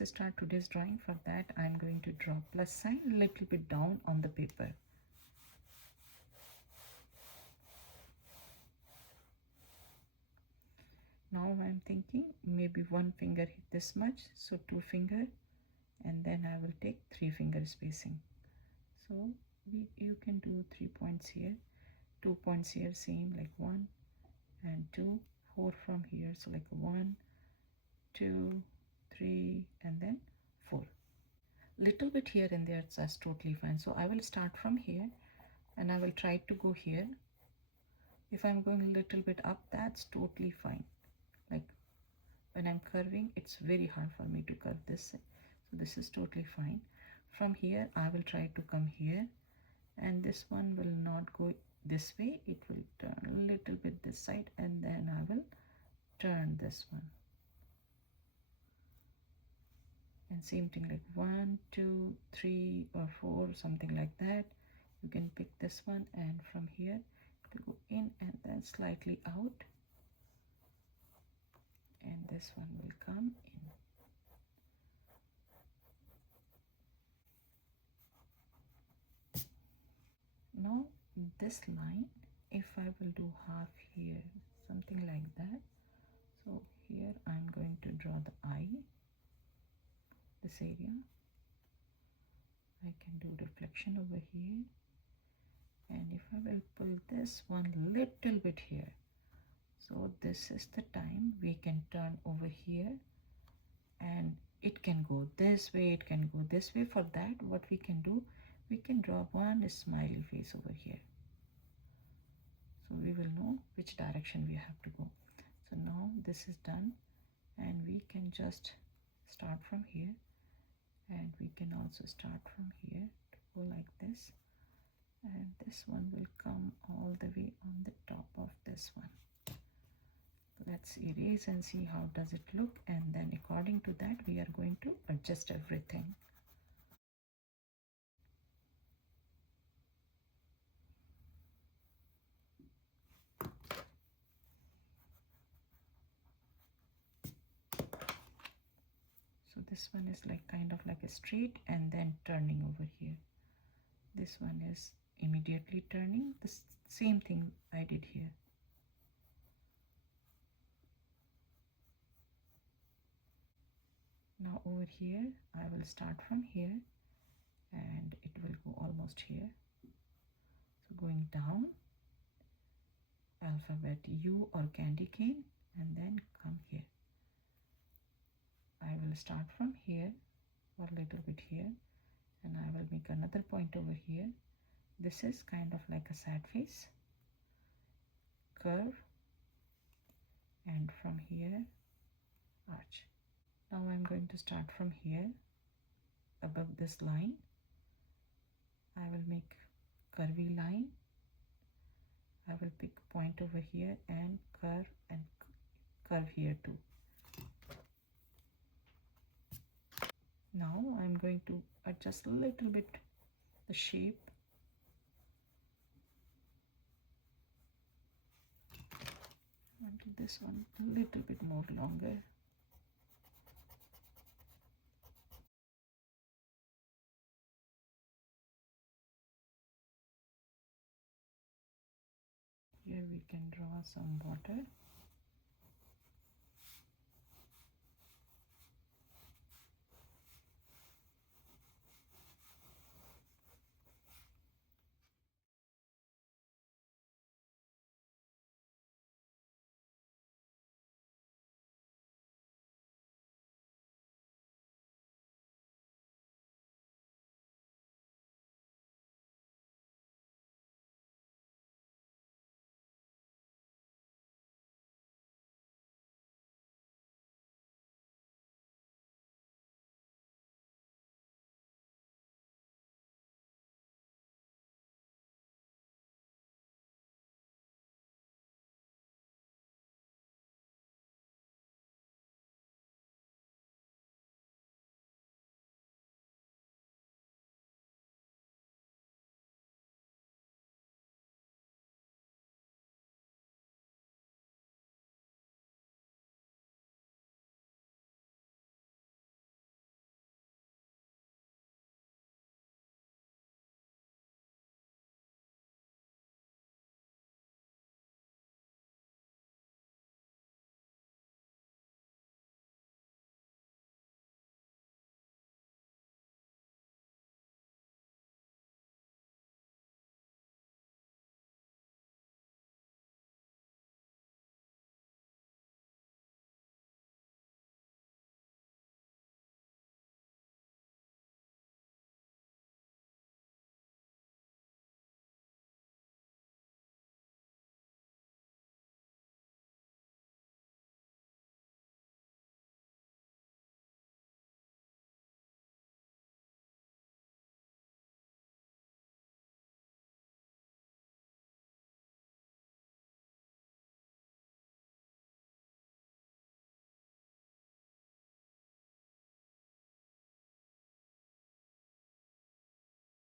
let's start today's drawing. For that I'm going to draw plus sign a little bit down on the paper. Now I'm thinking maybe one finger hit this much, so 2 finger, and then I will take 3 finger spacing. So you can do 3 points here, 2 points here, same like 1 and 2, 4 from here, so like 1, 2, 3, and then 4. Little bit here and there, that's totally fine. So I will start from here and I will try to go here. If I'm going a little bit up, that's totally fine. Like when I'm curving, it's very hard for me to curve this, so this is totally fine. From here I will try to come here, and this one will not go this way, it will turn a little bit this side, and then I will turn this one. And same thing, like 1, 2, 3 or 4, something like that. You can pick this one, and from here it will go in and then slightly out, and this one will come in. Now this line, if I will do half here, something like that. So here I'm going to draw the eye, this area. I can do reflection over here, and if I will pull this one little bit here, so this is the time we can turn over here, and it can go this way, it can go this way. For that, what we can do, we can draw one smiley face over here, so we will know which direction we have to go. So now this is done, and we can just start from here, and we can also start from here to go like this, and this one will come all the way on the top of this one. Let's erase and see how does it look, and then according to that we are going to adjust everything. So this one is like kind of like a straight and then turning over here. This one is immediately turning, the same thing I did here. Now over here I will start from here, and it will go almost here. So going down, alphabet U or candy cane, and then come here. I will start from here or a little bit here, and I will make another point over here. This is kind of like a sad face, curve, and from here arch. Now I'm going to start from here above this line. I will make curvy line. I will pick point over here and curve here too. Now I'm going to adjust a little bit the shape. I want to do this one a little bit more longer. Here we can draw some water.